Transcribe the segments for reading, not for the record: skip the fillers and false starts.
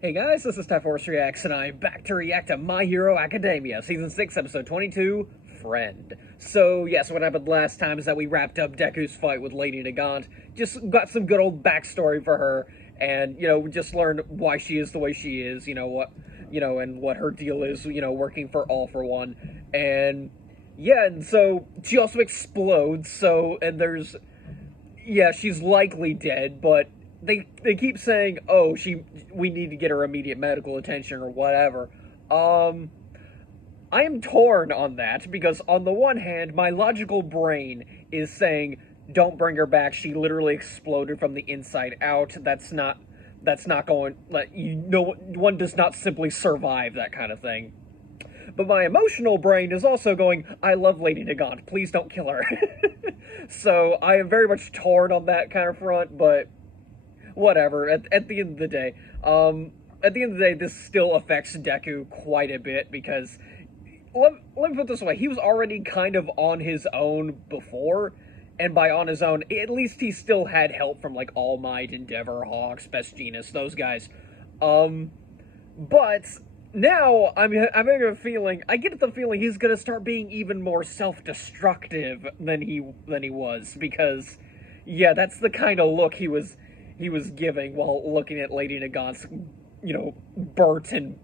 Hey guys, this is Force Reacts, and I'm back to react to My Hero Academia, Season 6, Episode 22, Friend. So, yes, what happened last time is that we wrapped up Deku's fight with Lady Nagant, just got some good old backstory for her, and, we just learned why she is the way she is, and what her deal is, working for All for One, and, yeah, and so, she also explodes, she's likely dead, but they keep saying, oh, we need to get her immediate medical attention or whatever. I am torn on that, because on the one hand, my logical brain is saying, don't bring her back, she literally exploded from the inside out, that's not going, one does not simply survive that kind of thing. But my emotional brain is also going, I love Lady Nagant, please don't kill her. So I am very much torn on that kind of front, but whatever, at the end of the day. This still affects Deku quite a bit, because, let me put it this way, he was already kind of on his own before, and by on his own, at least he still had help from, All Might, Endeavor, Hawks, Best Genius, those guys. But now, I'm having a feeling, I get the feeling he's gonna start being even more self-destructive than he was, because, yeah, that's the kind of look he was giving while looking at Lady Nagant's, burnt and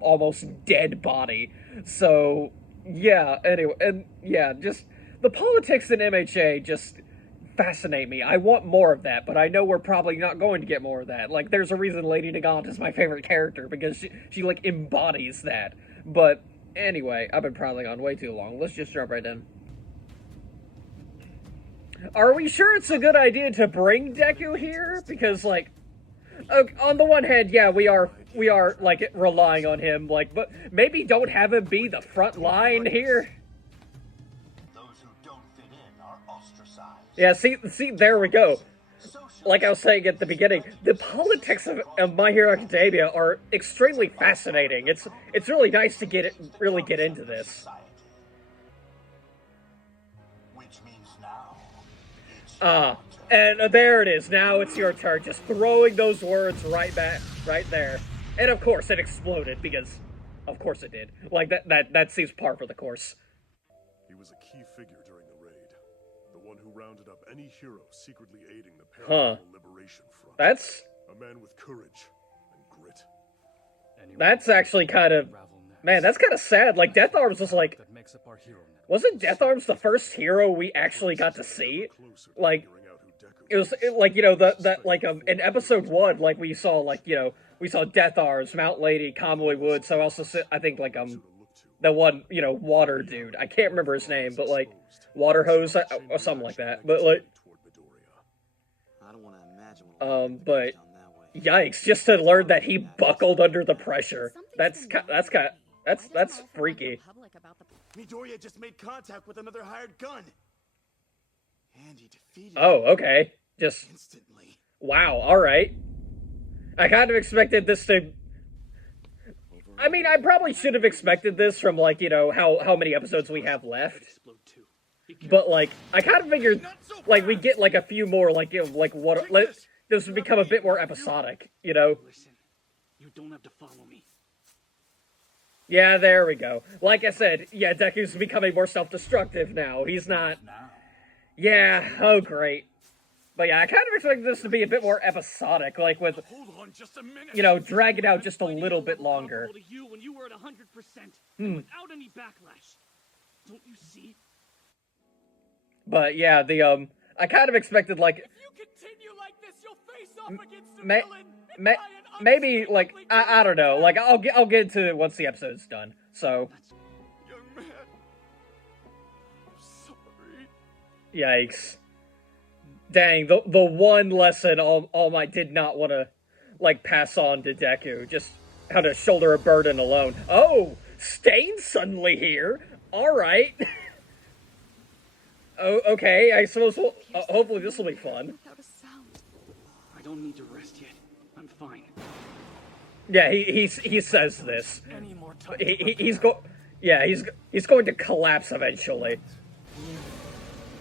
almost dead body. So, yeah, anyway, and yeah, just, the politics in MHA just fascinate me. I want more of that, but I know we're probably not going to get more of that. There's a reason Lady Nagant is my favorite character, because she embodies that. But, anyway, I've been prattling on way too long. Let's just jump right in. Are we sure it's a good idea to bring Deku here? Because, on the one hand, yeah, we are, relying on him, but maybe don't have him be the front line here? Those who don't fit in are ostracized. Yeah, see, there we go. Like I was saying at the beginning, the politics of My Hero Academia are extremely fascinating. It's really nice to really get into this. Which means now, and there it is. Now it's your turn. Just throwing those words right there. And of course it exploded, because of course it did. That seems par for the course. He was a key figure during the raid. The one who rounded up any hero secretly aiding the Paranormal Liberation Front. That's a man with courage and grit. That's actually kind of, man, that's kind of sad. Death Arms was wasn't Death Arms the first hero we actually got to see? It was in episode 1, we saw we saw Death Arms, Mount Lady, Convoy Wood. So also I think the one water dude. I can't remember his name, but Water Hose or something like that. But but yikes! Just to learn that he buckled under the pressure. That's freaky. Midoriya just made contact with another hired gun. And he defeated Oh, okay. Just instantly. Wow, alright. I kind of expected this to... I mean, I probably should have expected this from, how many episodes we have left. But, I kind of figured, we get, a few more, this would become a bit more episodic, Listen, you don't have to follow me. Yeah, there we go. Like I said, yeah, Deku's becoming more self-destructive now. He's not... Yeah, oh great. But yeah, I kind of expected this to be a bit more episodic, with, Hold on just a minute. drag it out just a little bit longer. When you were at 100%, and without any backlash. Don't you see? But yeah, I kind of expected, If you continue like this, you'll face off against a villain. Maybe, I don't know, I'll get into it once the episode's done, so. Young man, I'm sorry. Yikes. Dang, the one lesson All Might did not want to, pass on to Deku, just how to shoulder a burden alone. Oh, Stain's suddenly here, alright. Oh, okay, I suppose hopefully this will be fun. I don't need to rest yet. I'm fine. Yeah, he says this. He's going to collapse eventually.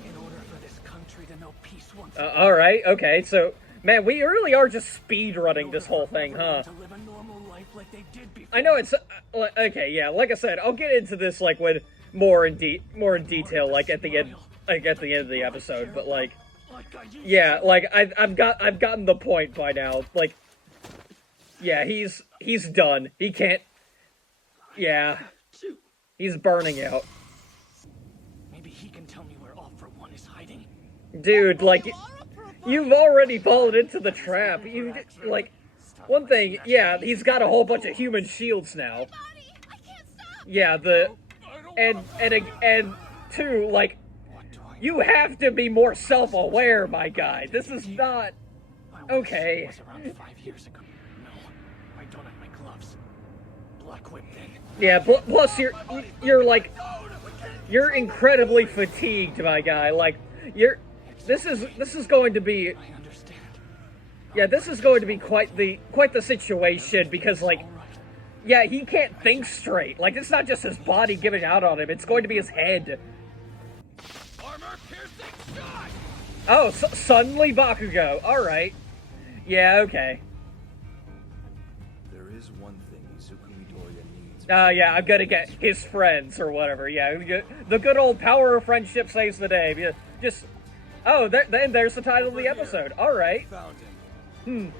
In order for this country to know peace once all right, okay, so man, we really are just speed running this whole thing, huh? To live a normal like they did before. I know it's okay. Yeah, like I said, I'll get into this like when more in detail, like at the end, of the episode. But like, yeah, like I've gotten the point by now. Like, yeah, he's done. He can't. Yeah, he's burning out. Maybe he can tell me where All for One is hiding. Dude, like, you've already fallen into the trap. You like, one thing, yeah, he's got a whole bunch of human shields now. Yeah, and two, like, you have to be more self-aware, my guy. This is not okay. Was around 5 years ago. No, I don't have my gloves. Black Whip then. Yeah, plus you're like, you're incredibly fatigued, my guy. Like, this is going to be. I understand. Yeah, this is going to be quite the situation because, like, yeah, he can't think straight. Like, it's not just his body giving out on him; it's going to be his head. Armor-piercing shot! Oh, suddenly Bakugo. All right. Yeah. Okay. There is one thing Izuku Midoriya needs. Yeah, I'm gonna get his friends or whatever. Yeah, the good old power of friendship saves the day. Yeah, just. Oh, then there's the title of the episode. All right. Found him.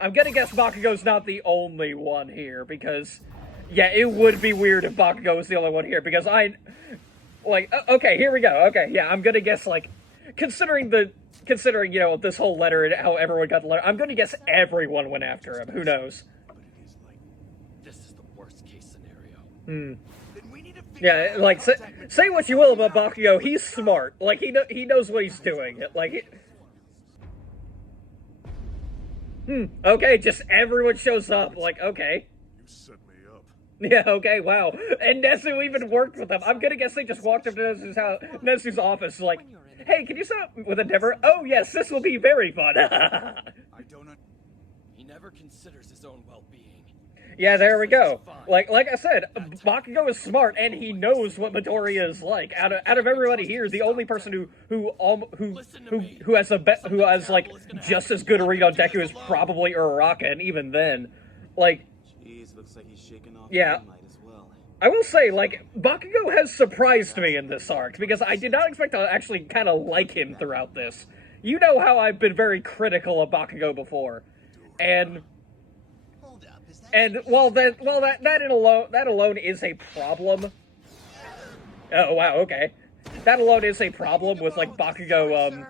I'm gonna guess Bakugo's not the only one here because, yeah, it would be weird if Bakugo was the only one here because okay, here we go. Okay, yeah, I'm gonna guess like, considering you know this whole letter and how everyone got the letter, I'm gonna guess everyone went after him. Who knows? But it is like This is the worst case scenario. then we need to Yeah, like say what you will about Bakugo, he's smart. Like he knows what he's doing. Like. Okay, just everyone shows up. Like, okay. You set me up. Yeah, okay, wow. And Nezu even worked with them. I'm gonna guess they just walked up to Nezu's office, like, hey, can you set up with Endeavor? Oh, yes, this will be very fun. I don't know. He never considers his own well-being. Yeah, there we go. Like I said, Bakugo is smart, and he knows what Midoriya is like. Out of everybody here, the only person who has like just as good a read on Deku is probably Uraraka, and even then, like, Jeez, looks like he's shaking off yeah. the moonlight as well. I will say, like, Bakugo has surprised me in this arc, because I did not expect to actually kind of like him throughout this. You know how I've been very critical of Bakugo before, and that alone is a problem. Oh wow, okay. That alone is a problem with like Bakugo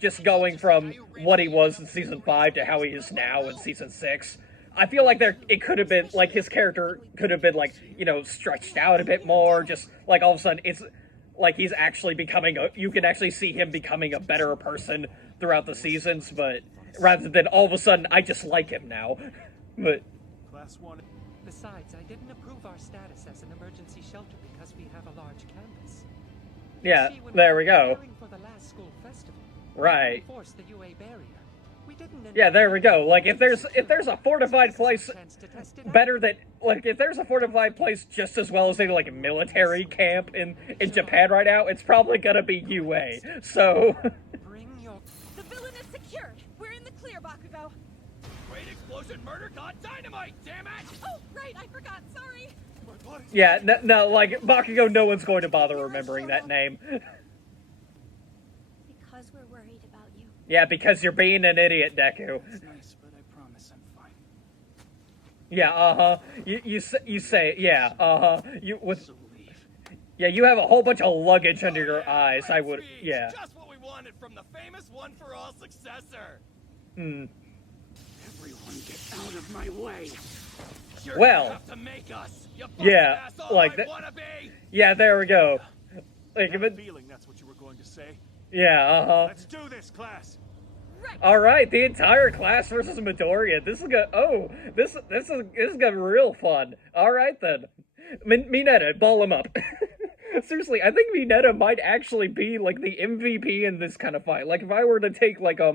just going from what he was in season 5 to how he is now in season 6. I feel like it could have been like his character could have been like, you know, stretched out a bit more, just like all of a sudden it's like he's actually you can actually see him becoming a better person throughout the seasons, but rather than all of a sudden I just like him now. But Class 1. Besides, I didn't approve our status as an emergency shelter because we have a large campus. yeah, See, when there we were go. preparing for the last school festival, Right. we enforced the UA barrier. We didn't. Yeah, there we go. Like if there's a fortified place Chance to test it out. better than like if there's a fortified place just as well as a like military camp in Japan right now, it's probably gonna be UA. So Bring your. The villain is secured. We're in the clear, Bakugo. Great explosion murder got dynamite, damn it! Oh, right, I forgot. Sorry. yeah, no, like Bakugo, no one's going to bother remembering that name. Because we're worried about you. Yeah, because you're being an idiot, Deku. It's nice, but I promise I'm fine. Yeah, you say yeah, you with So leave. yeah, you have a whole bunch of luggage under your eyes. I would yeah. Just what we wanted from the famous One for All successor. Hmm. Everyone get out of my way. You're Well, gonna have to make us. You yeah, asshole like I that- wanna be. Yeah, there we go. Like, I have if a it, feeling that's what you were going to say. yeah, Let's do this, class. All right, the entire class versus Midoriya. This is gonna. Oh, this is gonna be real fun. All right then, Mineta, ball him up. Seriously, I think Mineta might actually be like the MVP in this kind of fight. Like if I were to take like let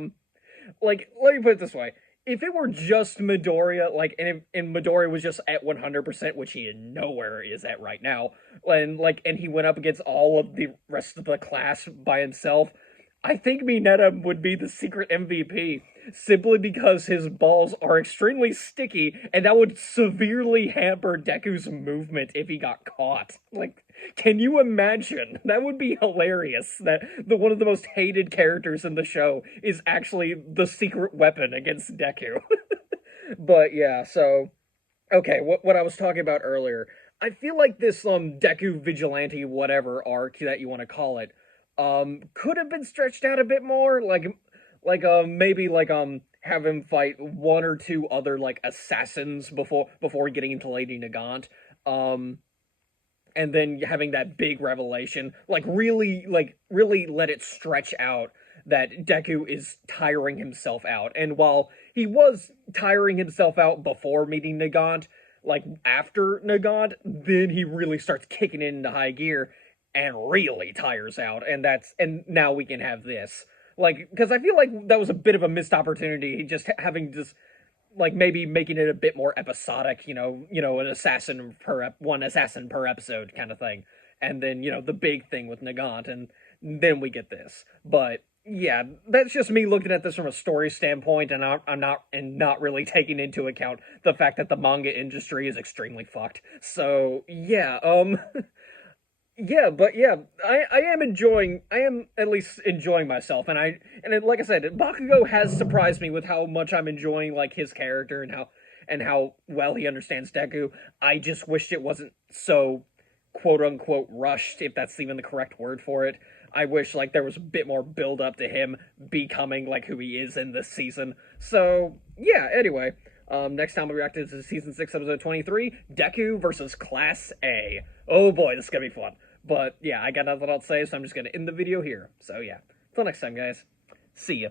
me put it this way: if it were just Midoriya, like and Midoriya was just at 100%, which he nowhere is at right now, and he went up against all of the rest of the class by himself. I think Mineta would be the secret MVP simply because his balls are extremely sticky, and that would severely hamper Deku's movement if he got caught. Like, can you imagine? That would be hilarious, that one of the most hated characters in the show is actually the secret weapon against Deku. But yeah, so okay, what I was talking about earlier, I feel like this Deku vigilante whatever arc that you want to call it could have been stretched out a bit more, maybe have him fight one or two other like assassins before getting into Lady Nagant, and then having that big revelation, really let it stretch out that Deku is tiring himself out. And while he was tiring himself out before meeting Nagant, like after Nagant, then he really starts kicking it into high gear and really tires out, and now we can have this. Like, because I feel like that was a bit of a missed opportunity, just having just, like, maybe making it a bit more episodic, one assassin per episode kind of thing. And then, the big thing with Nagant, and then we get this. But, yeah, that's just me looking at this from a story standpoint, and I'm not really taking into account the fact that the manga industry is extremely fucked. So, yeah, yeah, but yeah, I am at least enjoying myself, and like I said, Bakugo has surprised me with how much I'm enjoying, like, his character and how well he understands Deku. I just wished it wasn't so quote unquote rushed, if that's even the correct word for it. I wish, like, there was a bit more build up to him becoming, like, who he is in this season. So, yeah, anyway, next time we react to Season 6, Episode 23, Deku versus Class A. Oh boy, this is gonna be fun. But, yeah, I got nothing else to say, so I'm just gonna end the video here. So, yeah, until next time, guys. See ya.